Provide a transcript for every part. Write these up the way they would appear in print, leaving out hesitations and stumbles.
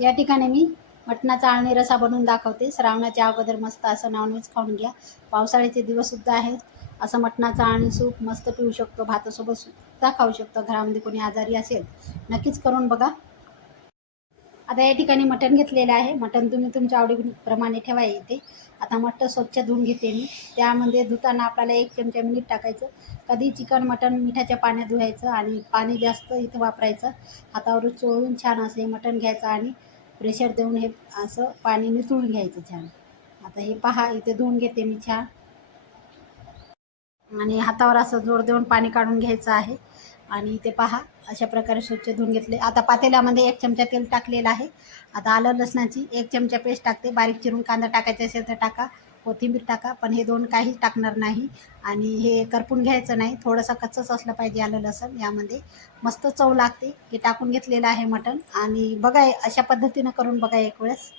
या ठिकाणी मी मटणाचा आळणी रसा बनवून दाखवते। श्रावणाच्या अगोदर मस्त असं नॉनव्हेज खाऊन घ्या। पावसाळ्याचे दिवससुद्धा आहेत। असं मटणाचं आळणी सूप मस्त पिऊ शकतो, भातासोबत सुद्धा खाऊ शकतो। घरामध्ये कोणी आजारी असेल नक्कीच करून बघा। आता या ठिकाणी मटण घेतलेलं आहे। मटण तुम्ही तुमच्या आवडीप्रमाणे ठेवा इथे। आता मटण स्वच्छ धुवून घेते मी। त्यामध्ये धुताना आपल्याला 1 चमचा मीठ टाकायचं। कधी चिकन मटण मिठाच्या पाण्यात धुवायचं आणि पाणी जास्त इथं वापरायचं। हातावर चोळून छान असं हे मटण घ्यायचं आणि प्रेशर देऊन हे असं पाणी निथळून घ्यायचं छान। आता हे पहा इथे धुवून घेते मी छान आणि हातावर असं जोर देऊन पाणी काढून घ्यायचं आहे। आणि इथे पहा अशा प्रकारे स्वच्छ धुवून घेतले। आता पातेल्यामध्ये 1 चमचा तेल टाकलेलं आहे। आता आलं लसणाची 1 चमचा पेस्ट टाकते। बारीक चिरून कांदा टाकायचा असेल तर टाका, कोथिंबीर टाका, पण हे 2 काहीच टाकणार नाही। आणि हे करपून घ्यायचं नाही, थोडंसं कच्चंच असलं पाहिजे आलं लसण। यामध्ये मस्त चव लागते। हे टाकून घेतलेलं आहे मटण आणि बघा अशा पद्धतीनं करून बघा एक वेळेस।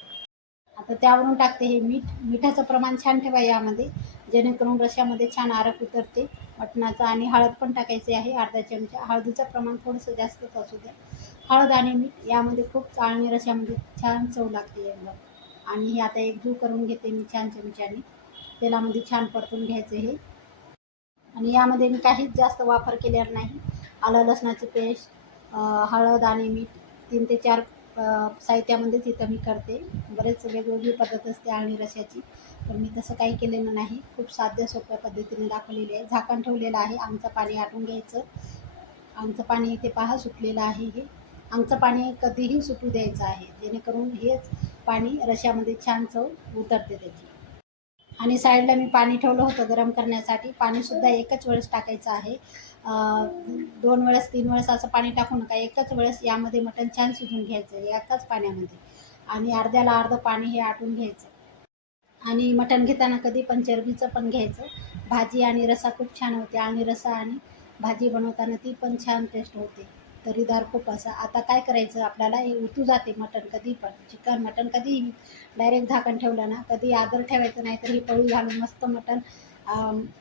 आता त्यावरून टाकते हे मीठ। मिठाचं प्रमाण छान ठेवा यामध्ये, जेणेकरून रश्श्यामध्ये छान आरक उतरते मटणाचं। आणि हळद पण टाकायची आहे अर्धा चमचा। हळदीचं प्रमाण थोडंसं जास्तच असू द्या। हळद आणि मीठ यामध्ये खूप चाळणी रश्श्यामध्ये छान चव लागते एकदम। आणि हे आता एकजीव करून घेते मी छान चमच्याने। तेलामध्ये छान परतून घ्यायचं हे। आणि यामध्ये मी काहीच जास्त वापर केलेला नाही। आलं लसणाची पेस्ट, हळद आणि मीठ 3 ते 4 साहित्यामध्येच इथं मी करते। बरेच वेगवेगळी पद्धत असते आळणी रश्श्याची, पण मी तसं काही केलेलं नाही। खूप साध्या सोप्या पद्धतीने दाखवलेली आहे। झाकण ठेवलेलं आहे, आमचं पाणी आटून घ्यायचं। आमचं पाणी इथे पहा सुटलेलं आहे। हे आमचं पाणी कधीही सुटू द्यायचं आहे, जेणेकरून हेच पाणी रश्श्यामध्ये छान चव उतरते त्याची। आणि साईडला मी पाणी ठेवलं होतं गरम करण्यासाठी। पाणीसुद्धा एकच वेळेस टाकायचं आहे। 2 वेळेस 3 वेळेस असं पाणी टाकू नका, एकच वेळेस यामध्ये मटण छान शिजून घ्यायचं एकाच पाण्यामध्ये। आणि अर्ध्याला अर्धं पाणी हे आटून घ्यायचं। आणि मटण घेताना कधी पण चरबीचं पण घ्यायचं। भाजी आणि रस्सा खूप छान होते। आणि रस्सा आणि भाजी बनवताना ती पण छान टेस्ट होते, तर्रीदार खूप असं। आता काय करायचं आपल्याला, हे उतू जाते मटण कधी पण, चिकन मटण कधीही डायरेक्ट झाकण ठेवलं ना, कधी आदर ठेवायचं नाही, तर ही पळी घालून मस्त मटण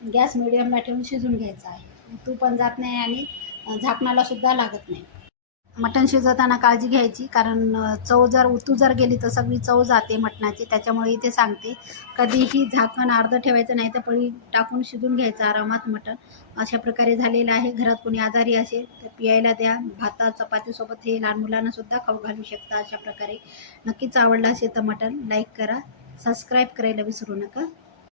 गॅस मिडियमला ठेवून शिजून घ्यायचं आहे। उतू पण जात नाही आणि झाकणाला सुद्धा लागत नाही। मटण शिजवताना काळजी घ्यायची, कारण चव जर उतू जर गेली तर सगळी चव जाते मटणाची। त्याच्यामुळे इथे सांगते, कधीही झाकण अर्धं ठेवायचं नाही, तर पळी टाकून शिजून घ्यायचं आरामात मटण। अशा प्रकारे झालेलं आहे। घरात कोणी आजारी असेल तर प्यायला द्या, भाता चपातीसोबत हे लहान मुलांना सुद्धा खाऊ घालू शकता अशा प्रकारे। नक्कीच आवडलं असेल तर मटण लाईक करा, सबस्क्राईब करायला विसरू नका।